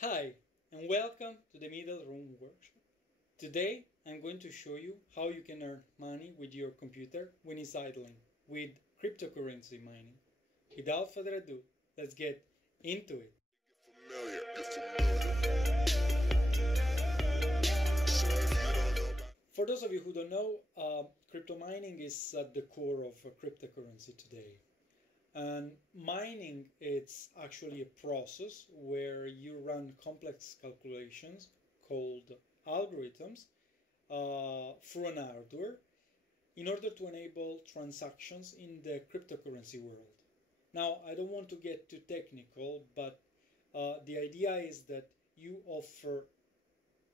Hi, and welcome to the Middle Room Workshop. Today I'm going to show you how you can earn money with your computer when it's idling with cryptocurrency mining. Without further ado, let's get into it. For those of you who don't know, crypto mining is at the core of cryptocurrency today. And mining, it's actually a process where you run complex calculations called algorithms through an hardware in order to enable transactions in the cryptocurrency world. Now, I don't want to get too technical, but the idea is that you offer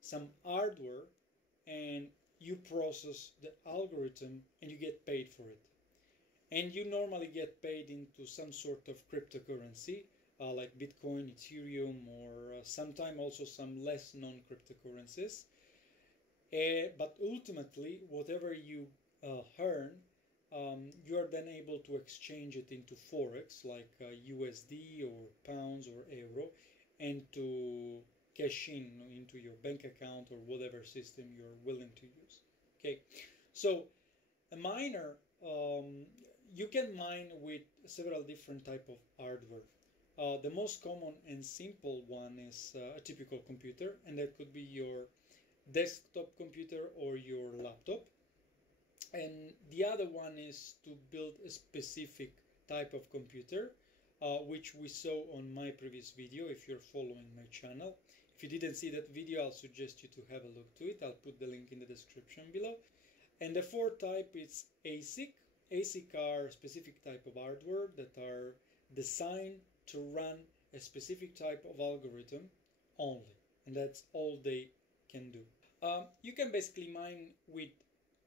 some hardware and you process the algorithm and you get paid for it. And you normally get paid into some sort of cryptocurrency, like Bitcoin, Ethereum, or sometimes also some less known cryptocurrencies. But ultimately, whatever you earn, you are then able to exchange it into Forex, like USD or pounds or euro, and to cash in into your bank account or whatever system you're willing to use. Okay, so a miner, you can mine with several different type of hardware. The most common and simple one is a typical computer, and that could be your desktop computer or your laptop. And the other one is to build a specific type of computer, which we saw on my previous video if you're following my channel. If you didn't see that video, I'll suggest you to have a look to it. I'll put the link in the description below. And the fourth type is ASIC. ASIC are specific type of hardware that are designed to run a specific type of algorithm only. And that's all they can do. You can basically mine with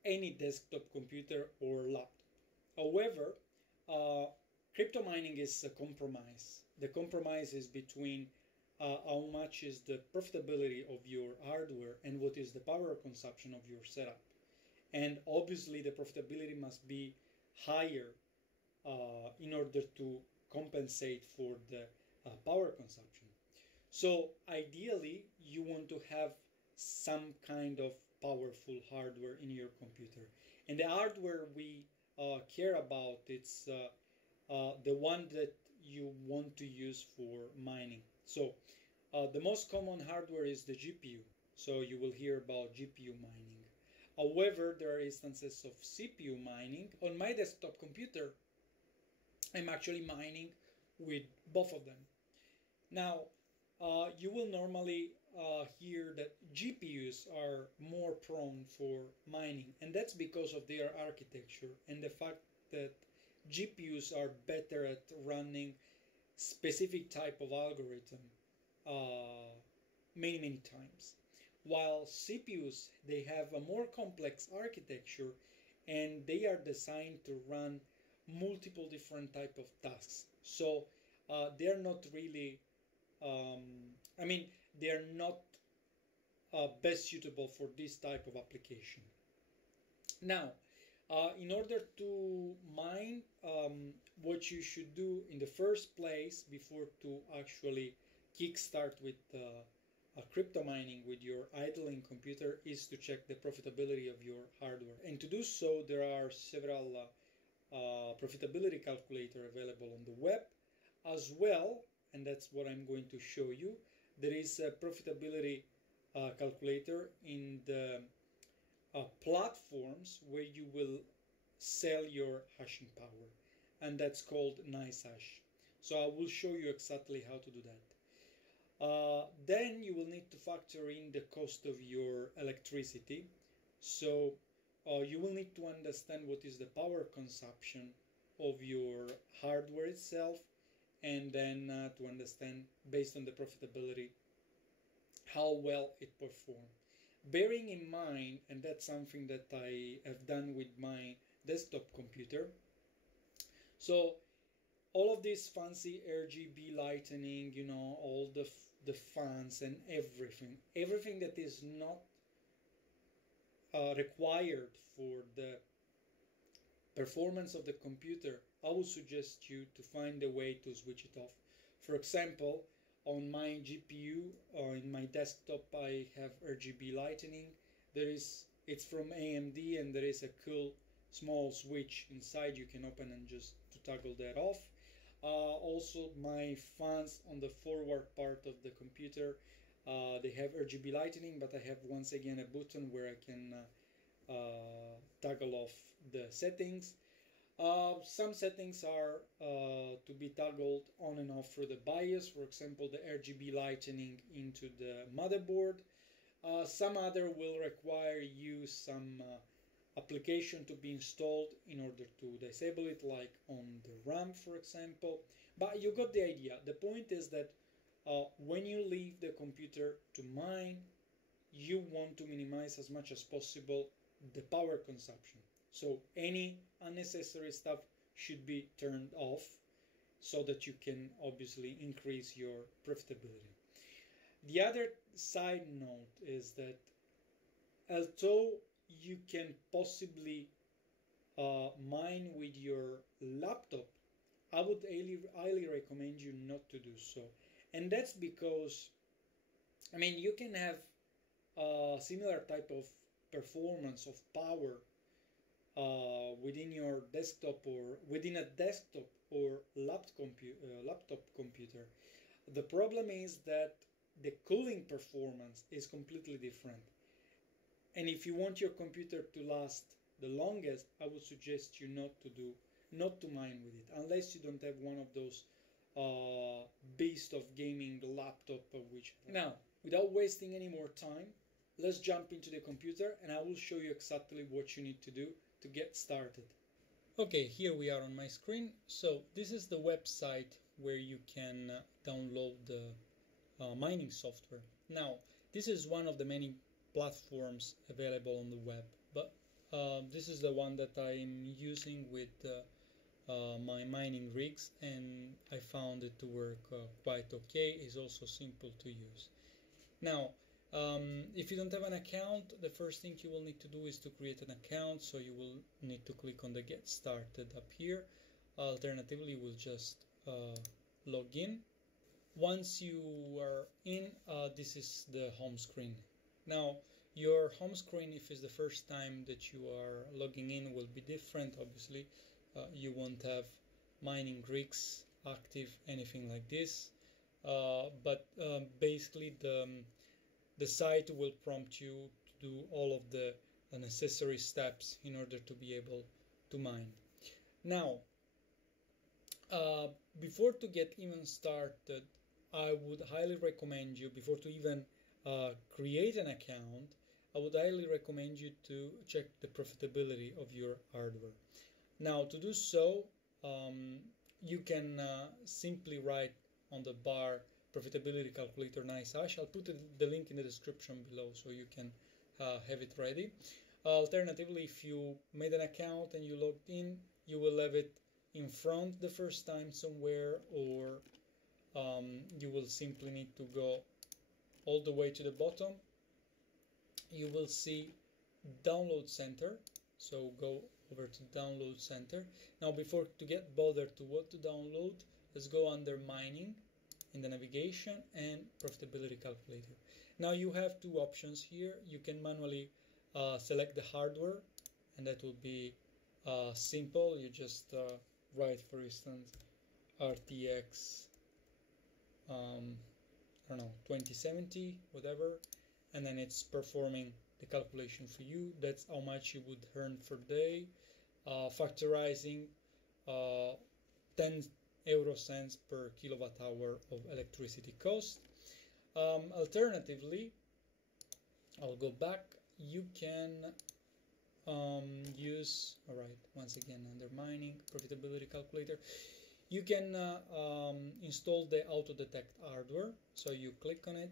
any desktop computer or laptop. However, crypto mining is a compromise. The compromise is between how much is the profitability of your hardware and what is the power consumption of your setup. And obviously the profitability must be higher in order to compensate for the power consumption. So ideally you want to have some kind of powerful hardware in your computer. And the hardware we care about, it's the one that you want to use for mining. So the most common hardware is the GPU. So you will hear about GPU mining. However, there are instances of CPU mining. On my desktop computer, I'm actually mining with both of them. Now, you will normally hear that GPUs are more prone for mining, and that's because of their architecture and the fact that GPUs are better at running specific type of algorithm many times. While CPUs, they have a more complex architecture and they are designed to run multiple different type of tasks. So they're not really, they're not best suitable for this type of application. Now, in order to mine, what you should do in the first place before to actually kickstart with crypto mining with your idling computer is to check the profitability of your hardware. And to do so, there are several profitability calculator available on the web as well, and that's what I'm going to show you. There is a profitability calculator in the platforms where you will sell your hashing power, and that's called NiceHash. So I will show you exactly how to do that. Then you will need to factor in the cost of your electricity. So you will need to understand what is the power consumption of your hardware itself, and then to understand based on the profitability how well it performs. Bearing in mind, and that's something that I have done with my desktop computer, so all of this fancy RGB lightning, you know, all the fans and everything that is not required for the performance of the computer, I would suggest you to find a way to switch it off. For example, On my GPU, in my desktop, I have RGB lighting. It's from AMD, and there is a cool small switch inside you can open and just to toggle that off. Also, my fans on the forward part of the computer, they have RGB lighting, but I have once again a button where I can toggle off the settings. Some settings are to be toggled on and off through the BIOS, for example, the RGB lighting into the motherboard. Some other will require you some application to be installed in order to disable it, like on the RAM, for example. But you got the idea. The point is that when you leave the computer to mine, you want to minimize as much as possible the power consumption. So any unnecessary stuff should be turned off so that you can obviously increase your profitability. The other side note is that although you can possibly mine with your laptop, I would highly recommend you not to do so. And that's because, I mean, you can have a similar type of performance of power within your desktop or within a desktop or laptop computer. The problem is that the cooling performance is completely different. And if you want your computer to last the longest, I would suggest you not to mine with it, unless you don't have one of those beast of gaming laptop which. Now, without wasting any more time, let's jump into the computer and I will show you exactly what you need to do to get started. Okay, here we are on my screen. So this is the website where you can download the mining software. Now, this is one of the many platforms available on the web, but this is the one that I'm using with my mining rigs, and I found it to work quite okay. It's also simple to use. Now, if you don't have an account, the first thing you will need to do is to create an account. So you will need to click on the Get Started up here. Alternatively, you will just log in. Once you are in, this is the home screen. Now, your home screen, if it's the first time that you are logging in, will be different. Obviously, you won't have mining rigs active, anything like this. But basically, the site will prompt you to do all of the necessary steps in order to be able to mine. Now, before to get even started, I would highly recommend you, before to even create an account, I would highly recommend you to check the profitability of your hardware. Now, to do so, you can simply write on the bar profitability calculator nice hash. I'll put the link in the description below so you can have it ready. Alternatively, if you made an account and you logged in, you will have it in front the first time somewhere, or you will simply need to go all the way to the bottom. You will see Download Center, so go over to Download Center. Now, before to get bothered to what to download, let's go under Mining in the navigation and Profitability Calculator. Now you have two options here. You can manually select the hardware, and that will be simple. You just write, for instance, RTX I don't know, 2070, whatever, and then it's performing the calculation for you. That's how much you would earn per day, factorizing 10 euro cents per kilowatt hour of electricity cost. Alternatively, I'll go back. You can use, all right, once again under mining, profitability calculator, you can install the auto detect hardware. So you click on it,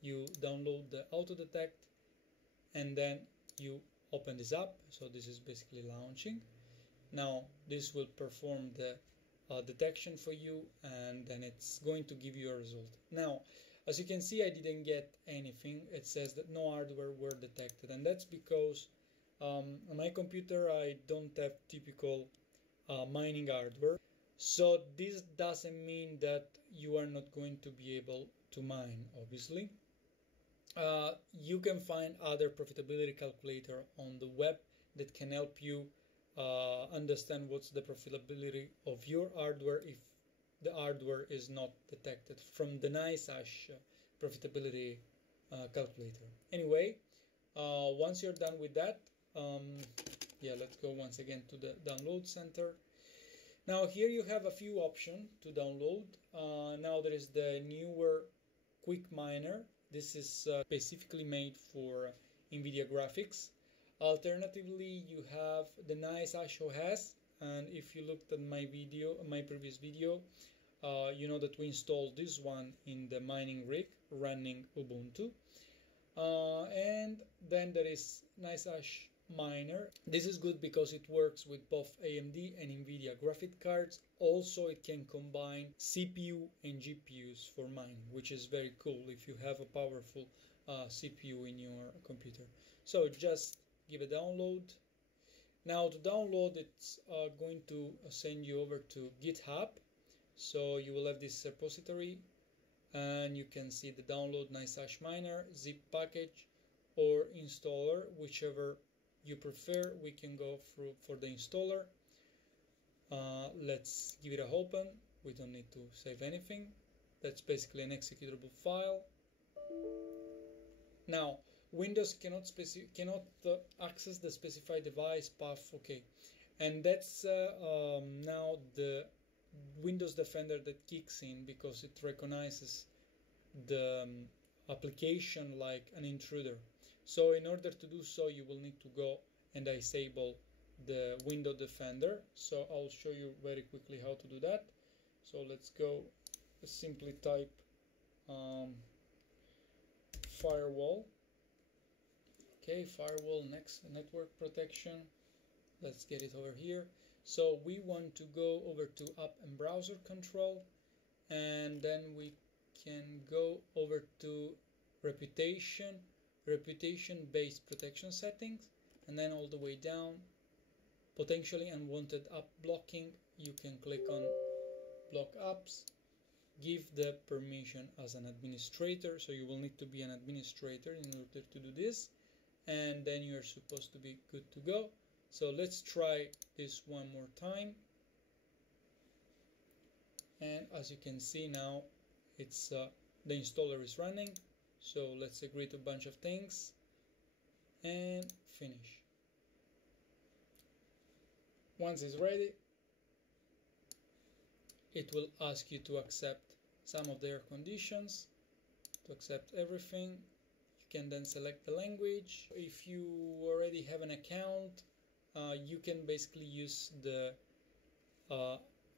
you download the auto detect, and then you open this up. So this is basically launching. Now this will perform the detection for you, and then it's going to give you a result. Now, as you can see, I didn't get anything. It says that no hardware were detected, and that's because on my computer I don't have typical mining hardware. So this doesn't mean that you are not going to be able to mine, obviously. You can find other profitability calculator on the web that can help you understand what's the profitability of your hardware if the hardware is not detected from the NiceHash profitability calculator. Anyway, once you're done with that, yeah, let's go once again to the download center. Now here you have a few options to download. Now there is the newer Quick Miner. This is specifically made for NVIDIA graphics. Alternatively, you have the NiceHash OS, and if you looked at my previous video, you know that we installed this one in the mining rig running Ubuntu. And then there is NiceHash Miner. This is good because it works with both AMD and NVIDIA graphic cards. Also, it can combine CPU and GPUs for mining, which is very cool if you have a powerful CPU in your computer. So just give a download. Now to download, it's going to send you over to GitHub. So you will have this repository, and you can see the download NiceHash Miner, zip package, or installer, whichever you prefer. We can go through for the installer. Let's give it a open. We don't need to save anything. That's basically an executable file. Now, Windows cannot access the specified device path. Okay, and that's now the Windows Defender that kicks in because it recognizes the application like an intruder. So in order to do so, you will need to go and disable the Windows Defender. So I'll show you very quickly how to do that. So let's go, simply type firewall. Okay, firewall, next, network protection. Let's get it over here. So we want to go over to app and browser control, and then we can go over to reputation-based protection settings, and then all the way down, potentially unwanted app blocking. You can click on block apps, give the permission as an administrator. So you will need to be an administrator in order to do this, and then you're supposed to be good to go. So let's try this one more time. And as you can see now, it's the installer is running. So let's agree to a bunch of things and finish. Once it's ready, it will ask you to accept some of their conditions. To accept everything, you can then select the language. If you already have an account, you can basically use the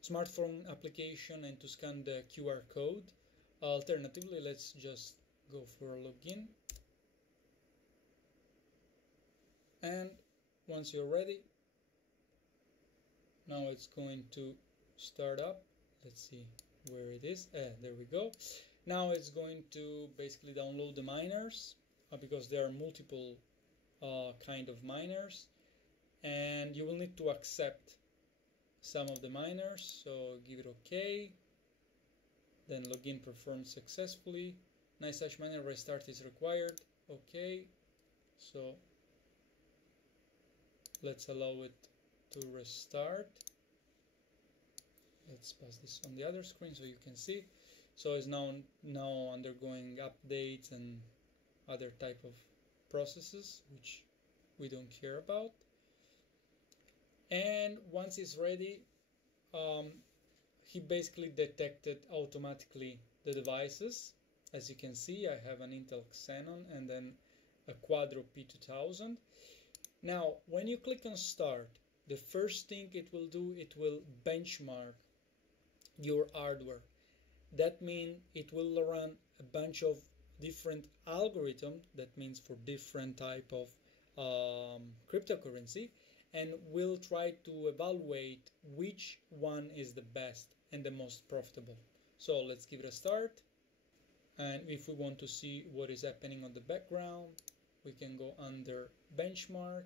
smartphone application and to scan the QR code. Alternatively, let's just go for a login. And once you're ready, now it's going to start up. Let's see where it is. There we go. Now it's going to basically download the miners because there are multiple kind of miners, and you will need to accept some of the miners. So give it OK. Then login performed successfully. NiceHash Miner restart is required. OK. So let's allow it to restart. Let's pass this on the other screen so you can see. So it's now undergoing updates and other type of processes which we don't care about. And once it's ready, he basically detected automatically the devices. As you can see, I have an Intel Xenon and then a Quadro P2000. Now, when you click on Start, the first thing it will do, it will benchmark your hardware. That means it will run a bunch of different algorithms, that means for different type of cryptocurrency, and will try to evaluate which one is the best and the most profitable. So let's give it a start. And if we want to see what is happening on the background, we can go under benchmark.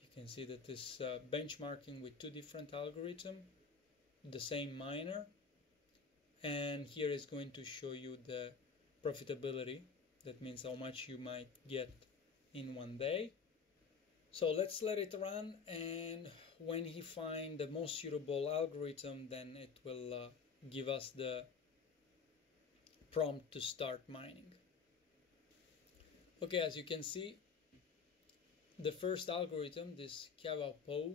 You can see that this benchmarking with two different algorithms, the same miner, and here is going to show you the profitability. That means how much you might get in one day. So let's let it run, and when he finds the most suitable algorithm, then it will give us the prompt to start mining. Okay, as you can see, the first algorithm, this Kawao,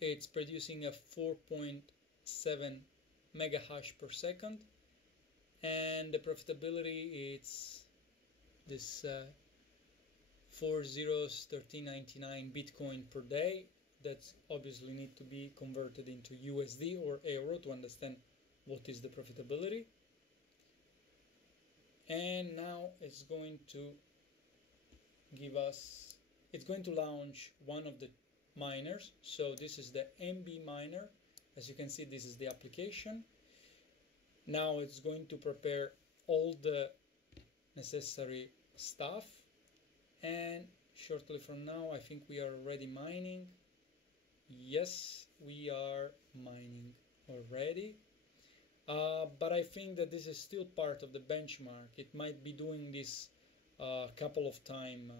it's producing a 4.7 mega hash per second, and the profitability, it's this 4 zeros 13.99 Bitcoin per day. That's obviously need to be converted into USD or euro to understand what is the profitability. And now it's going to give us, it's going to launch one of the miners. So this is the MB miner. As you can see, this is the application. Now it's going to prepare all the necessary stuff, and shortly from now I think we are already mining. Yes, we are mining already, but I think that this is still part of the benchmark. It might be doing this a couple of times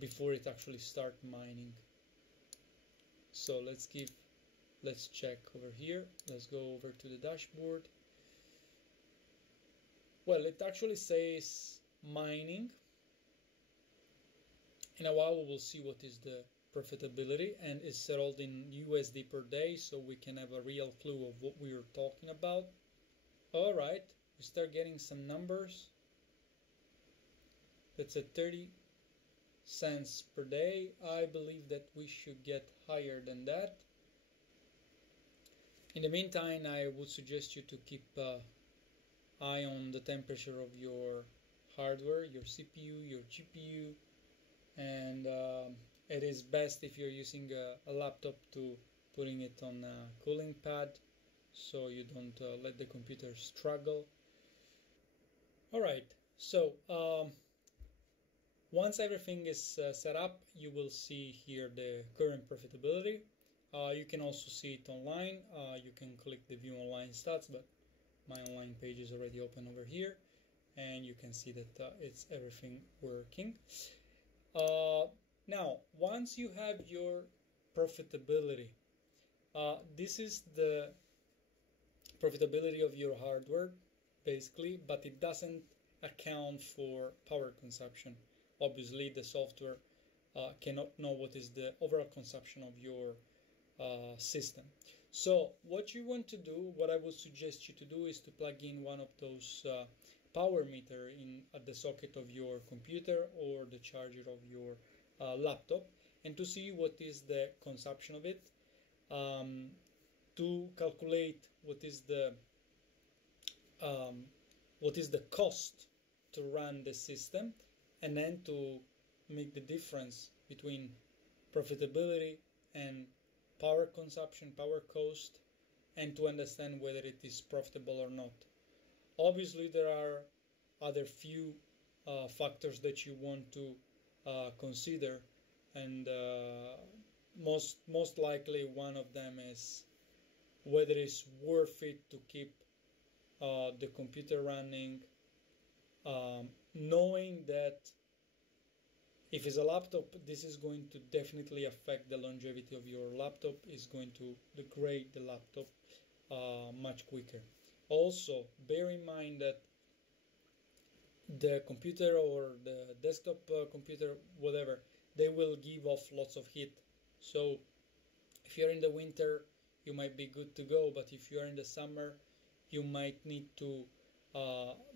before it actually start mining. So let's check over here. Let's go over to the dashboard. Well, it actually says mining. In a while we will see what is the profitability, and it's settled in USD per day, so we can have a real clue of what we are talking about. All right, we start getting some numbers. That's at 30 cents per day. I believe that we should get higher than that. In the meantime, I would suggest you to keep eye on the temperature of your hardware, your CPU, your GPU, and it is best if you're using a laptop to putting it on a cooling pad so you don't let the computer struggle. Alright, so once everything is set up, you will see here the current profitability. You can also see it online. You can click the view online stats, but my online page is already open over here, and you can see that it's everything working. Now, once you have your profitability, this is the profitability of your hardware, basically, but it doesn't account for power consumption. Obviously, the software cannot know what is the overall consumption of your system. So what you want to do, what I would suggest you to do, is to plug in one of those power meter at the socket of your computer or the charger of your laptop, and to see what is the consumption of it, to calculate what is the cost to run the system, and then to make the difference between profitability and power consumption, power cost, and to understand whether it is profitable or not. Obviously, there are other few factors that you want to consider, and most likely one of them is whether it's worth it to keep the computer running, knowing that if it's a laptop, this is going to definitely affect the longevity of your laptop. It's going to degrade the laptop much quicker. Also, bear in mind that the computer or the desktop computer, whatever, they will give off lots of heat. So if you're in the winter, you might be good to go, but if you're in the summer, you might need to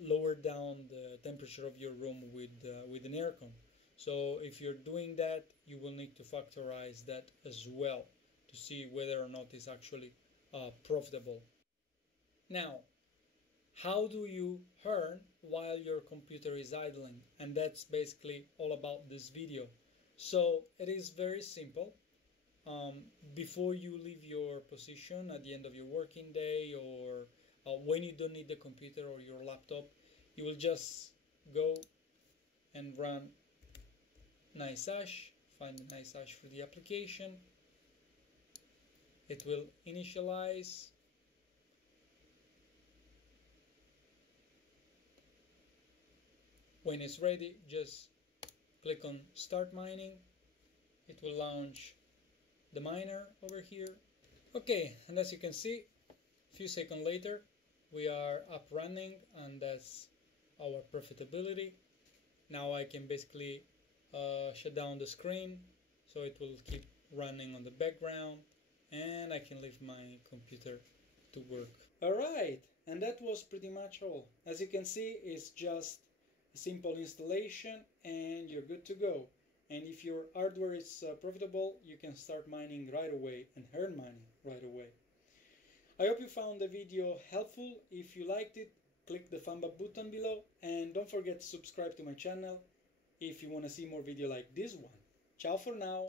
lower down the temperature of your room with an aircon. So if you're doing that, you will need to factorize that as well to see whether or not it's actually profitable. Now, how do you earn while your computer is idling? And that's basically all about this video. So it is very simple. Before you leave your position at the end of your working day, or when you don't need the computer or your laptop, you will just go and run NiceHash find a nice hash for the application. It will initialize. When it's ready, just click on Start Mining. It will launch the miner over here. Okay, and as you can see, a few seconds later, we are up running, and that's our profitability. Now I can basically shut down the screen, so it will keep running on the background, and I can leave my computer to work. Alright, and that was pretty much all. As you can see, it's just a simple installation and you're good to go. And if your hardware is profitable, you can start mining right away and earn money right away. I hope you found the video helpful. If you liked it, click the thumb up button below, and don't forget to subscribe to my channel if you want to see more videos like this one. Ciao for now.